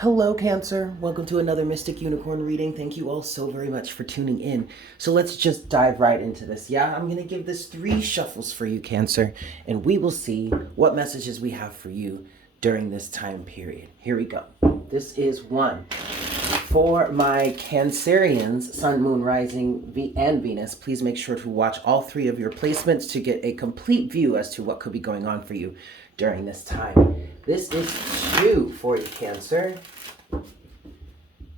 Hello, Cancer. Welcome to another Mystic Unicorn reading. Thank you all so very much for tuning in. So let's just dive right into this. Yeah, I'm going to give this 3 shuffles for you, Cancer, and we will see what messages we have for you during this time period. Here we go. This is 1. For my Cancerians, Sun, Moon, Rising, and Venus, please make sure to watch all 3 of your placements to get a complete view as to what could be going on for you during this time. This is 2 for you, Cancer.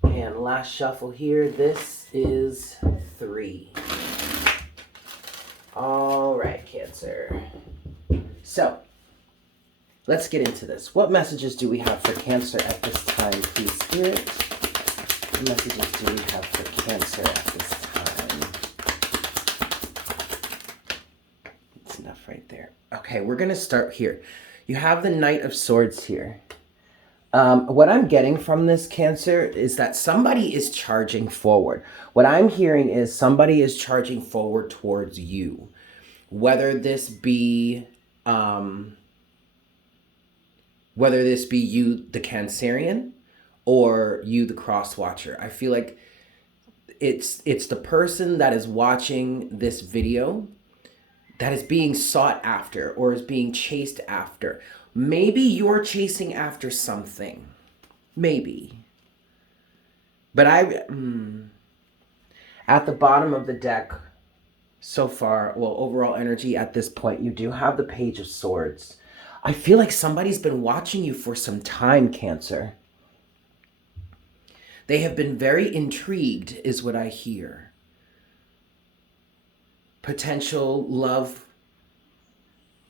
And last shuffle here, this is 3. All right, Cancer. So, let's get into this. What messages do we have for Cancer at this time, please, Spirit? What messages do we have for Cancer at this time? That's enough right there. Okay, we're going to start here. You have the Knight of Swords here. What I'm getting from this, Cancer, is that somebody is charging forward. What I'm hearing is somebody is charging forward towards you. Whether this be you, the Cancerian, or you, the Cross Watcher. I feel like it's the person that is watching this video that is being sought after or is being chased after. Maybe you're chasing after something. Maybe. But at the bottom of the deck so far, well, overall energy at this point, you do have the Page of Swords. I feel like somebody's been watching you for some time, Cancer. They have been very intrigued, is what I hear. Potential love,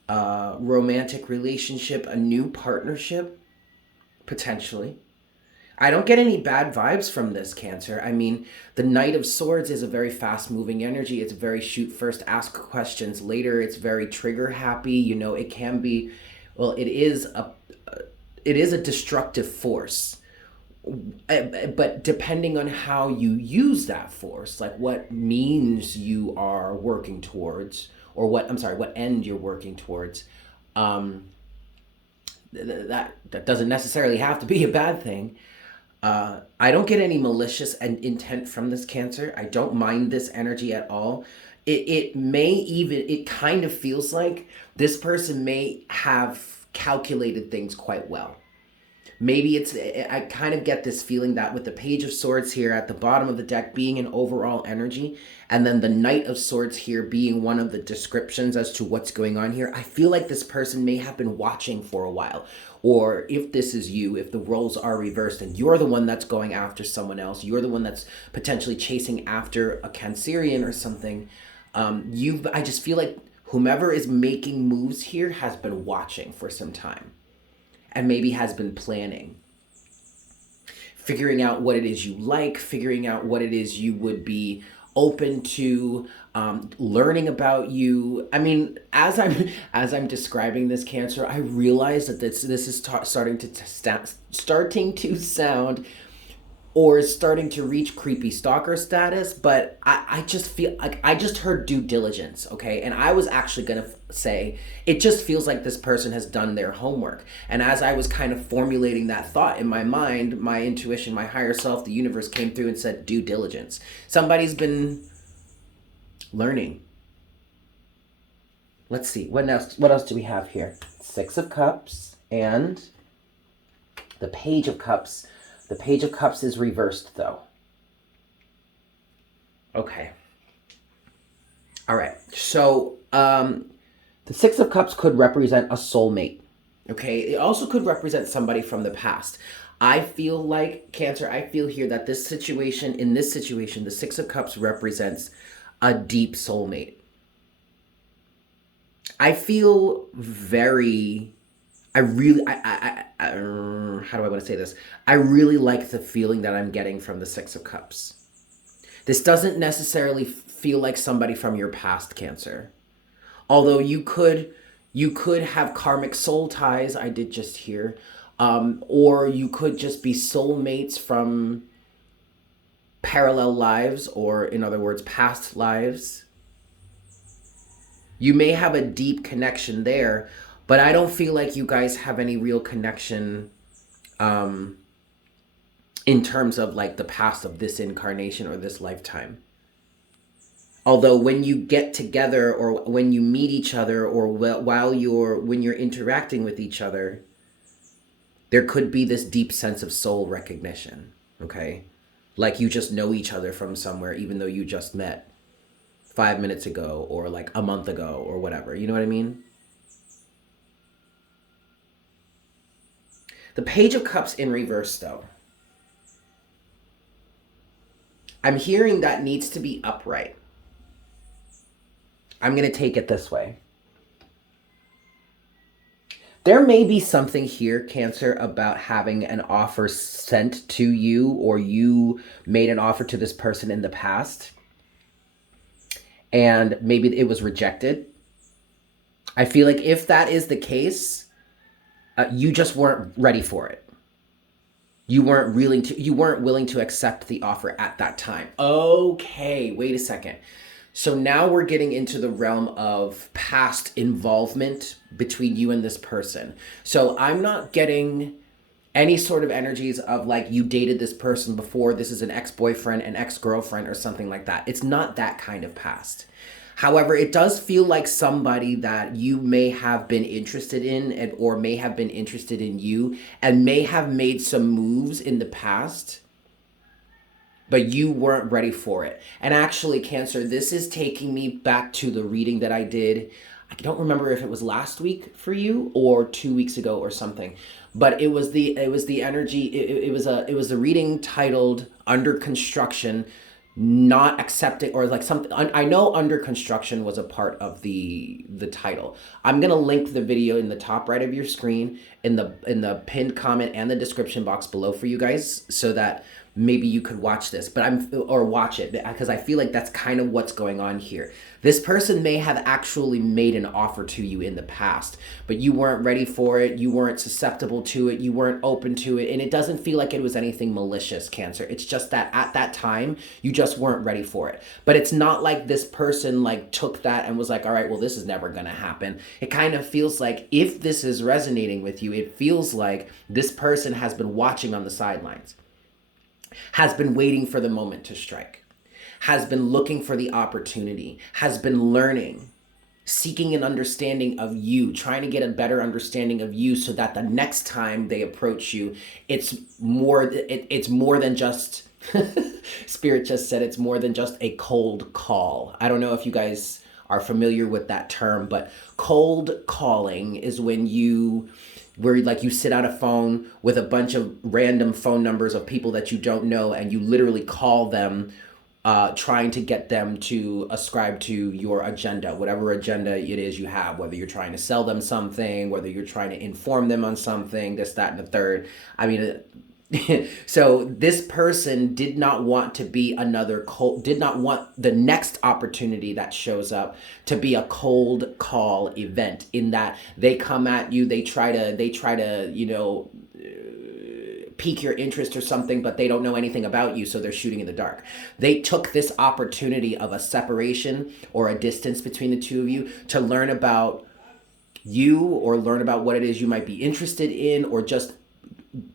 romantic relationship, a new partnership, potentially. I don't get any bad vibes from this, Cancer. I mean, the Knight of Swords is a very fast-moving energy. It's very shoot first, ask questions later. It's very trigger happy. You know, it can be, well, it is a destructive force. But depending on how you use that force, like what means you are working towards, or what end you're working towards, that doesn't necessarily have to be a bad thing. I don't get any malicious intent from this, Cancer. I don't mind this energy at all. It kind of feels like this person may have calculated things quite well. Maybe I kind of get this feeling that with the Page of Swords here at the bottom of the deck being an overall energy, and then the Knight of Swords here being one of the descriptions as to what's going on here, I feel like this person may have been watching for a while. Or if this is you, if the roles are reversed and you're the one that's going after someone else, you're the one that's potentially chasing after a Cancerian or something, I just feel like whomever is making moves here has been watching for some time. And maybe has been planning. Figuring out what it is you like, figuring out what it is you would be open to, learning about you. I mean, as I'm describing this, Cancer, I realize that this is starting to sound, or is starting to reach creepy stalker status, but I just feel like I just heard due diligence, okay? And I was actually going to say, it just feels like this person has done their homework. And as I was kind of formulating that thought in my mind, my intuition, my higher self, the universe came through and said due diligence. Somebody's been learning. Let's see, what else do we have here? 6 of Cups and the Page of Cups. The Page of Cups is reversed, though. Okay. All right. So, the 6 of Cups could represent a soulmate. Okay. It also could represent somebody from the past. I feel like, Cancer, I feel here that in this situation, the 6 of Cups represents a deep soulmate. I feel very... how do I want to say this? I really like the feeling that I'm getting from the 6 of Cups. This doesn't necessarily feel like somebody from your past, Cancer. Although you could have karmic soul ties, I did just hear. Or you could just be soulmates from parallel lives, or in other words, past lives. You may have a deep connection there, but I don't feel like you guys have any real connection in terms of like the past of this incarnation or this lifetime. Although when you get together or when you meet each other or when you're interacting with each other, there could be this deep sense of soul recognition, okay? Like you just know each other from somewhere, even though you just met 5 minutes ago or like a month ago or whatever. You know what I mean? The Page of Cups in reverse, though. I'm hearing that needs to be upright. I'm going to take it this way. There may be something here, Cancer, about having an offer sent to you, or you made an offer to this person in the past and maybe it was rejected. I feel like if that is the case, you just weren't ready for it. You weren't willing to accept the offer at that time. Okay, wait a second. So now we're getting into the realm of past involvement between you and this person. So I'm not getting any sort of energies of like you dated this person before, this is an ex-boyfriend, an ex-girlfriend, or something like that. It's not that kind of past. However, it does feel like somebody that you may have been interested in or may have been interested in you and may have made some moves in the past, but you weren't ready for it. And actually, Cancer, this is taking me back to the reading that I did. I don't remember if it was last week for you or 2 weeks ago or something, but it was the energy. It was a reading titled "Under Construction," not accepting, or like something. I know "Under Construction" was a part of the title. I'm gonna link the video in the top right of your screen, in the pinned comment and the description box below for you guys, so that maybe you could watch this, or watch it, because I feel like that's kind of what's going on here. This person may have actually made an offer to you in the past, but you weren't ready for it, you weren't susceptible to it, you weren't open to it, and it doesn't feel like it was anything malicious, Cancer. It's just that at that time, you just weren't ready for it. But it's not like this person like took that and was like, all right, well, this is never gonna happen. It kind of feels like, if this is resonating with you, it feels like this person has been watching on the sidelines, has been waiting for the moment to strike, has been looking for the opportunity, has been learning, seeking an understanding of you, trying to get a better understanding of you so that the next time they approach you, it's more than just, Spirit just said, it's more than just a cold call. I don't know if you guys are familiar with that term, but cold calling is when where like you sit on a phone with a bunch of random phone numbers of people that you don't know, and you literally call them, trying to get them to ascribe to your agenda, whatever agenda it is you have, whether you're trying to sell them something, whether you're trying to inform them on something, this, that, and the third. I mean, so this person did not want to be did not want the next opportunity that shows up to be a cold call event, in that they come at you, they try to, pique your interest or something, but they don't know anything about you, so they're shooting in the dark. They took this opportunity of a separation or a distance between the two of you to learn about you, or learn about what it is you might be interested in, or just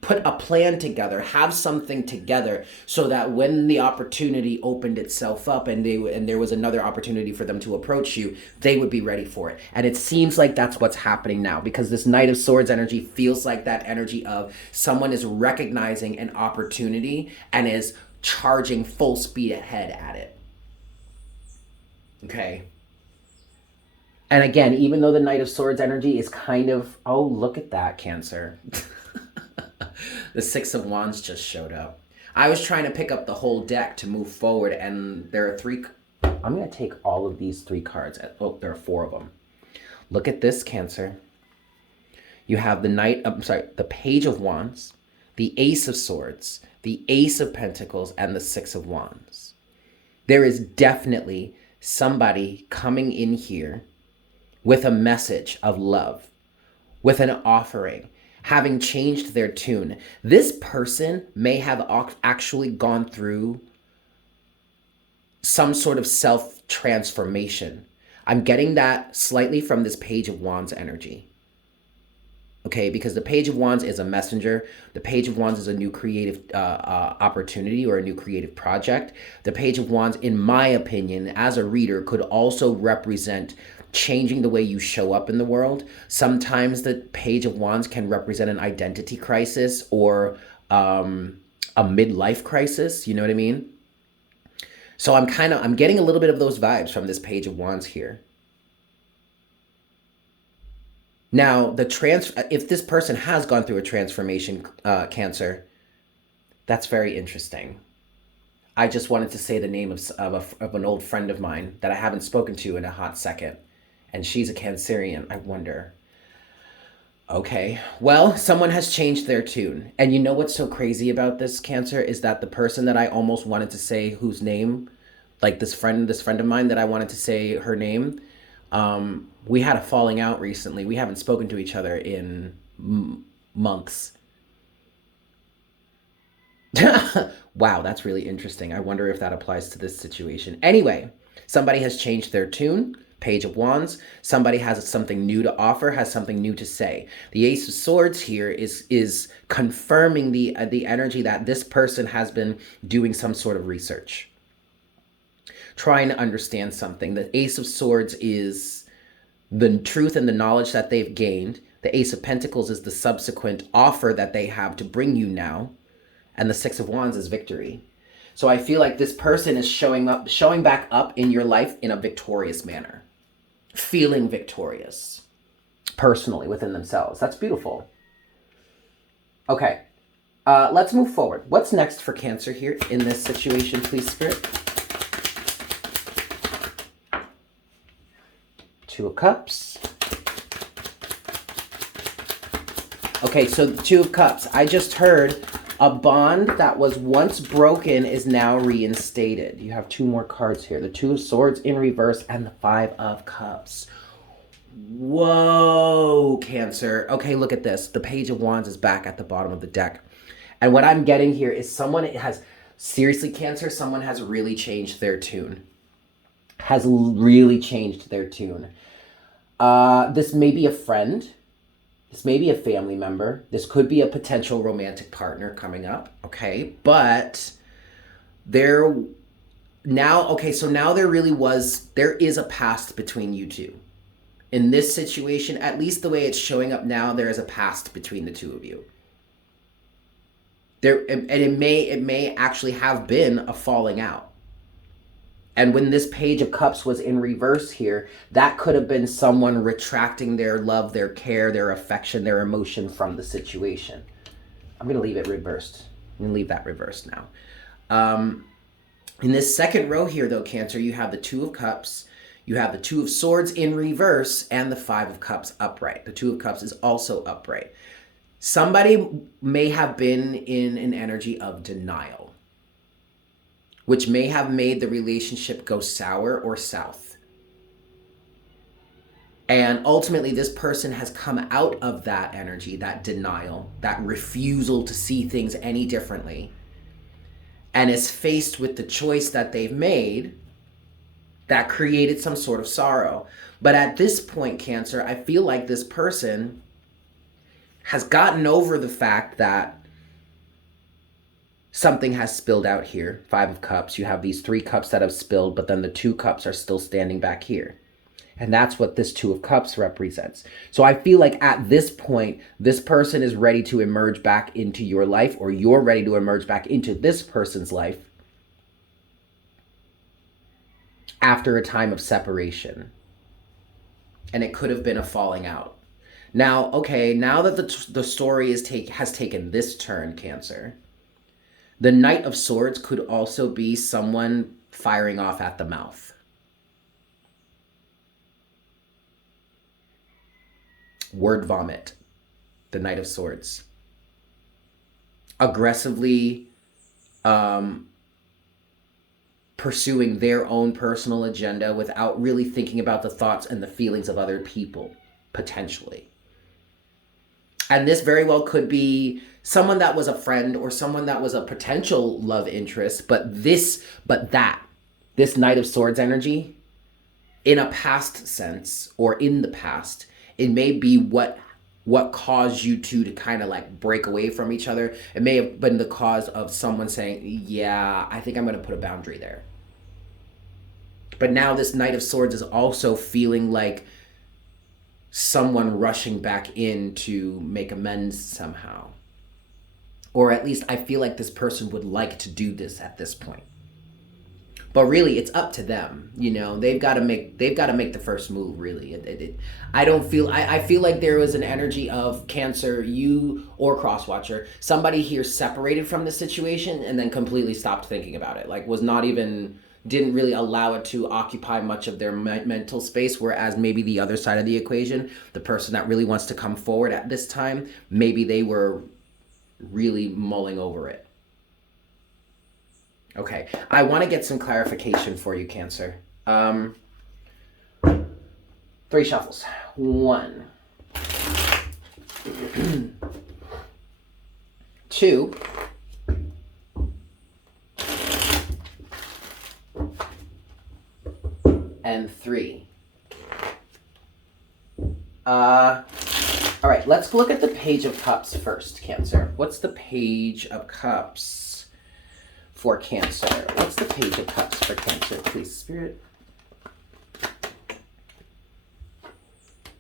put a plan together, have something together, so that when the opportunity opened itself up and there was another opportunity for them to approach you, they would be ready for it. And it seems like that's what's happening now, because this Knight of Swords energy feels like that energy of someone is recognizing an opportunity and is charging full speed ahead at it. Okay. And again, even though the Knight of Swords energy is kind of, oh, look at that, Cancer. The Six of Wands just showed up. I was trying to pick up the whole deck to move forward, and there are three. I'm going to take all of these three cards. Oh, there are four of them. Look at this, Cancer. You have the Page of Wands, the Ace of Swords, the Ace of Pentacles, and the Six of Wands. There is definitely somebody coming in here with a message of love, with an offering, having changed their tune. This person may have actually gone through some sort of self-transformation. I'm getting that slightly from this Page of Wands energy. Okay, because the Page of Wands is a messenger. The Page of Wands is a new creative opportunity or a new creative project. The Page of Wands, in my opinion, as a reader, could also represent changing the way you show up in the world. Sometimes the Page of Wands can represent an identity crisis or a midlife crisis. You know what I mean? So I'm getting a little bit of those vibes from this Page of Wands here. Now, if this person has gone through a transformation, Cancer, that's very interesting. I just wanted to say the name of an old friend of mine that I haven't spoken to in a hot second. And she's a Cancerian. I wonder. Okay, well, someone has changed their tune. And you know what's so crazy about this, Cancer, is that the person that I almost wanted to say whose name, like this friend of mine that I wanted to say her name, we had a falling out recently. We haven't spoken to each other in months. Wow, that's really interesting. I wonder if that applies to this situation. Anyway, somebody has changed their tune. Page of Wands. Somebody has something new to offer, has something new to say. The Ace of Swords here is confirming the energy that this person has been doing some sort of research, trying to understand something. The Ace of Swords is the truth and the knowledge that they've gained. The Ace of Pentacles is the subsequent offer that they have to bring you now. And the Six of Wands is victory. So I feel like this person is showing back up in your life in a victorious manner. Feeling victorious. Personally, within themselves. That's beautiful. Okay. Let's move forward. What's next for Cancer here in this situation, please, Spirit? Two of Cups. Okay, so the Two of Cups. I just heard a bond that was once broken is now reinstated. You have two more cards here. The Two of Swords in reverse and the Five of Cups. Whoa, Cancer. Okay, look at this. The Page of Wands is back at the bottom of the deck. And what I'm getting here is seriously, Cancer, someone has really changed their tune. Has really changed their tune. This may be a friend. This may be a family member. This could be a potential romantic partner coming up, okay? But so now there is a past between you two. In this situation, at least the way it's showing up now, there is a past between the two of you. And it may actually have been a falling out. And when this Page of Cups was in reverse here, that could have been someone retracting their love, their care, their affection, their emotion from the situation. I'm going to leave it reversed. I'm going to leave that reversed now. In this second row here, though, Cancer, you have the Two of Cups, you have the Two of Swords in reverse, and the Five of Cups upright. The Two of Cups is also upright. Somebody may have been in an energy of denial, which may have made the relationship go sour or south. And ultimately, this person has come out of that energy, that denial, that refusal to see things any differently, and is faced with the choice that they've made that created some sort of sorrow. But at this point, Cancer, I feel like this person has gotten over the fact that something has spilled out here. Five of Cups. You have these three cups that have spilled, but then the two cups are still standing back here. And that's what this Two of Cups represents. So I feel like at this point, this person is ready to emerge back into your life, or you're ready to emerge back into this person's life after a time of separation. And it could have been a falling out. Now, okay, now that the story has taken this turn, Cancer, the Knight of Swords could also be someone firing off at the mouth. Word vomit. The Knight of Swords. Aggressively pursuing their own personal agenda without really thinking about the thoughts and the feelings of other people, potentially. And this very well could be someone that was a friend or someone that was a potential love interest, but this Knight of Swords energy, in a past sense or in the past, it may be what what caused you two to kind of like break away from each other. It may have been the cause of someone saying, yeah, I think I'm going to put a boundary there. But now this Knight of Swords is also feeling like someone rushing back in to make amends somehow. Or at least I feel like this person would like to do this at this point. But really, it's up to them. You know, they've got to make the first move. Really, I feel like there was an energy of Cancer, you or Crosswatcher, somebody here separated from the situation and then completely stopped thinking about it. Like, didn't really allow it to occupy much of their mental space. Whereas maybe the other side of the equation, the person that really wants to come forward at this time, maybe they were really mulling over it. Okay, I want to get some clarification for you, Cancer. 3 shuffles. 1, 2, and 3. All right, let's look at the Page of Cups first, Cancer. What's the Page of Cups for Cancer? What's the Page of Cups for Cancer, please, Spirit?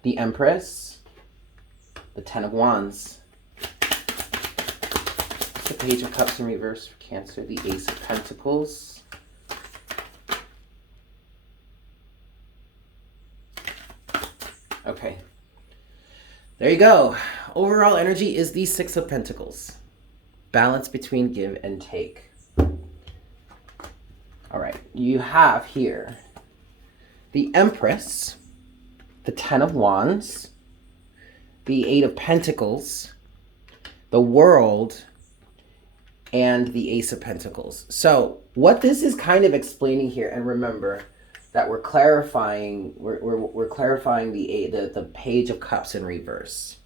The Empress, the Ten of Wands. What's the Page of Cups in reverse for Cancer? The Ace of Pentacles. Okay. There you go. Overall energy is the Six of Pentacles. Balance between give and take. All right, you have here the Empress, the Ten of Wands, the Eight of Pentacles, the World, and the Ace of Pentacles. So what this is kind of explaining here, and remember that we're clarifying the Page of Cups in reverse.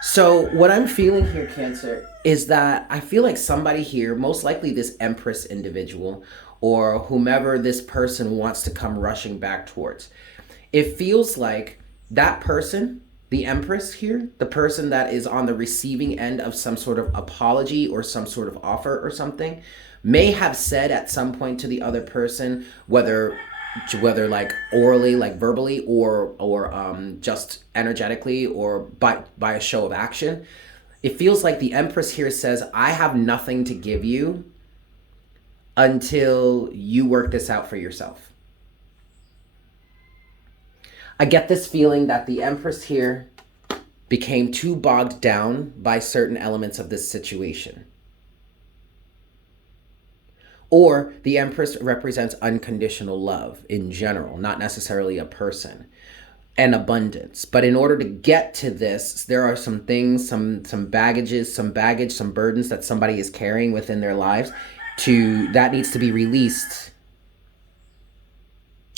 So what I'm feeling here, Cancer, is that I feel like somebody here, most likely this Empress individual or whomever this person wants to come rushing back towards, it feels like that person, the Empress here, the person that is on the receiving end of some sort of apology or some sort of offer or something, may have said at some point to the other person, whether like orally, like verbally, or just energetically, or by a show of action. It feels like the Empress here says, I have nothing to give you until you work this out for yourself. I get this feeling that the Empress here became too bogged down by certain elements of this situation. Or the Empress represents unconditional love in general, not necessarily a person, and abundance. But in order to get to this, there are some things, some baggage, some burdens that somebody is carrying within their lives that needs to be released.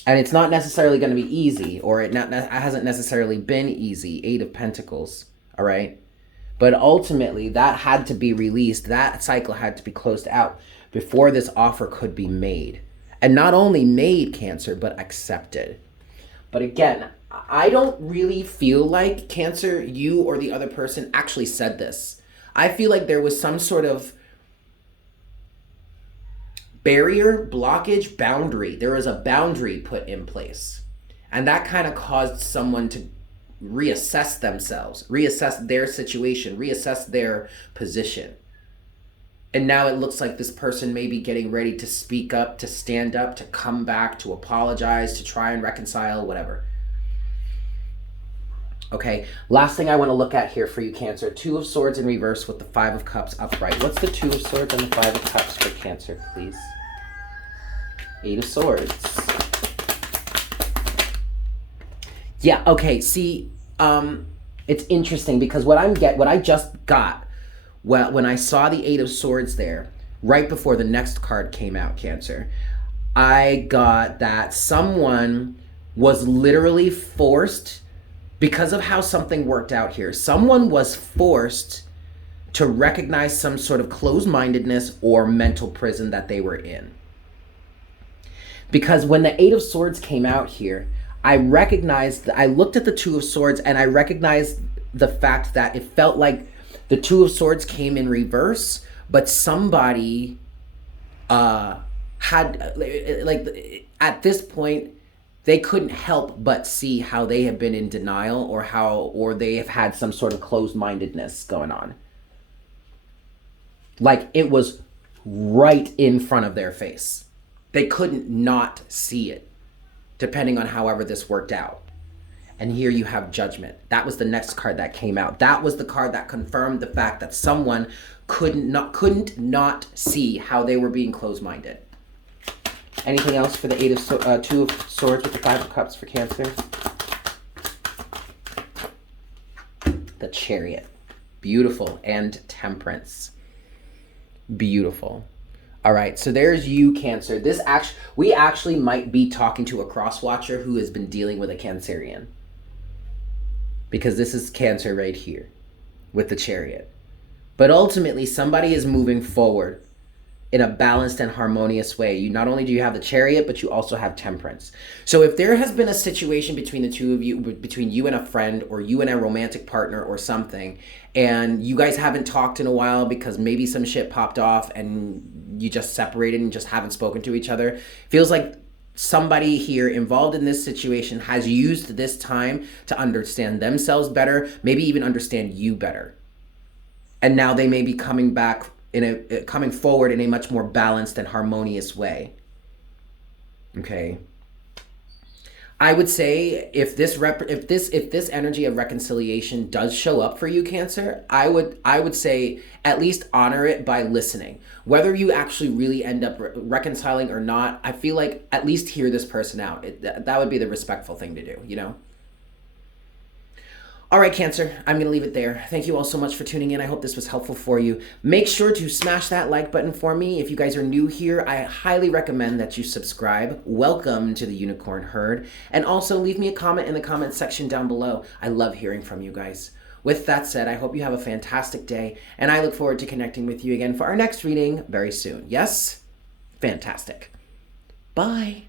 And it's not necessarily going to be easy, or it hasn't necessarily been easy. 8 of Pentacles, all right? But ultimately, that had to be released. That cycle had to be closed out before this offer could be made. And not only made, Cancer, but accepted. But again, I don't really feel like, Cancer, you or the other person actually said this. I feel like there was some sort of barrier, blockage, boundary. There was a boundary put in place. And that kind of caused someone to reassess themselves, reassess their situation, reassess their position. And now it looks like this person may be getting ready to speak up, to stand up, to come back, to apologize, to try and reconcile, whatever. Okay, last thing I want to look at here for you, Cancer. 2 of Swords in reverse with the 5 of Cups upright. What's the 2 of Swords and the 5 of Cups for Cancer, please? 8 of Swords. Yeah, okay, see, it's interesting because what I just got, well, when I saw the 8 of Swords there, right before the next card came out, Cancer, I got that someone was literally forced, because of how something worked out here, someone was forced to recognize some sort of closed-mindedness or mental prison that they were in. Because when the Eight of Swords came out here, I looked at the Two of Swords and I recognized the fact that it felt like the Two of Swords came in reverse, but somebody had, like, at this point, they couldn't help but see how they have been in denial, or they have had some sort of closed-mindedness going on. Like, it was right in front of their face. They couldn't not see it, depending on however this worked out. And here you have Judgment. That was the next card that came out. That was the card that confirmed the fact that someone couldn't not see how they were being closed-minded. Anything else for the Two of Swords with the Five of Cups for Cancer? The Chariot. Beautiful. And Temperance. Beautiful. All right, so there's you, Cancer. We actually might be talking to a cross-watcher who has been dealing with a Cancerian. Because this is Cancer right here with the Chariot. But ultimately, somebody is moving forward in a balanced and harmonious way. Not only do you have the Chariot, but you also have Temperance. So if there has been a situation between the two of you, between you and a friend, or you and a romantic partner or something, and you guys haven't talked in a while because maybe some shit popped off and you just separated and just haven't spoken to each other, feels like somebody here involved in this situation has used this time to understand themselves better, maybe even understand you better. And now they may be coming forward in a much more balanced and harmonious way. Okay. I would say if this energy of reconciliation does show up for you, Cancer, I would say at least honor it by listening. Whether you actually really end up reconciling or not, I feel like at least hear this person out. That would be the respectful thing to do, you know? All right, Cancer, I'm going to leave it there. Thank you all so much for tuning in. I hope this was helpful for you. Make sure to smash that like button for me. If you guys are new here, I highly recommend that you subscribe. Welcome to the Unicorn Herd. And also leave me a comment in the comment section down below. I love hearing from you guys. With that said, I hope you have a fantastic day, and I look forward to connecting with you again for our next reading very soon. Yes? Fantastic. Bye.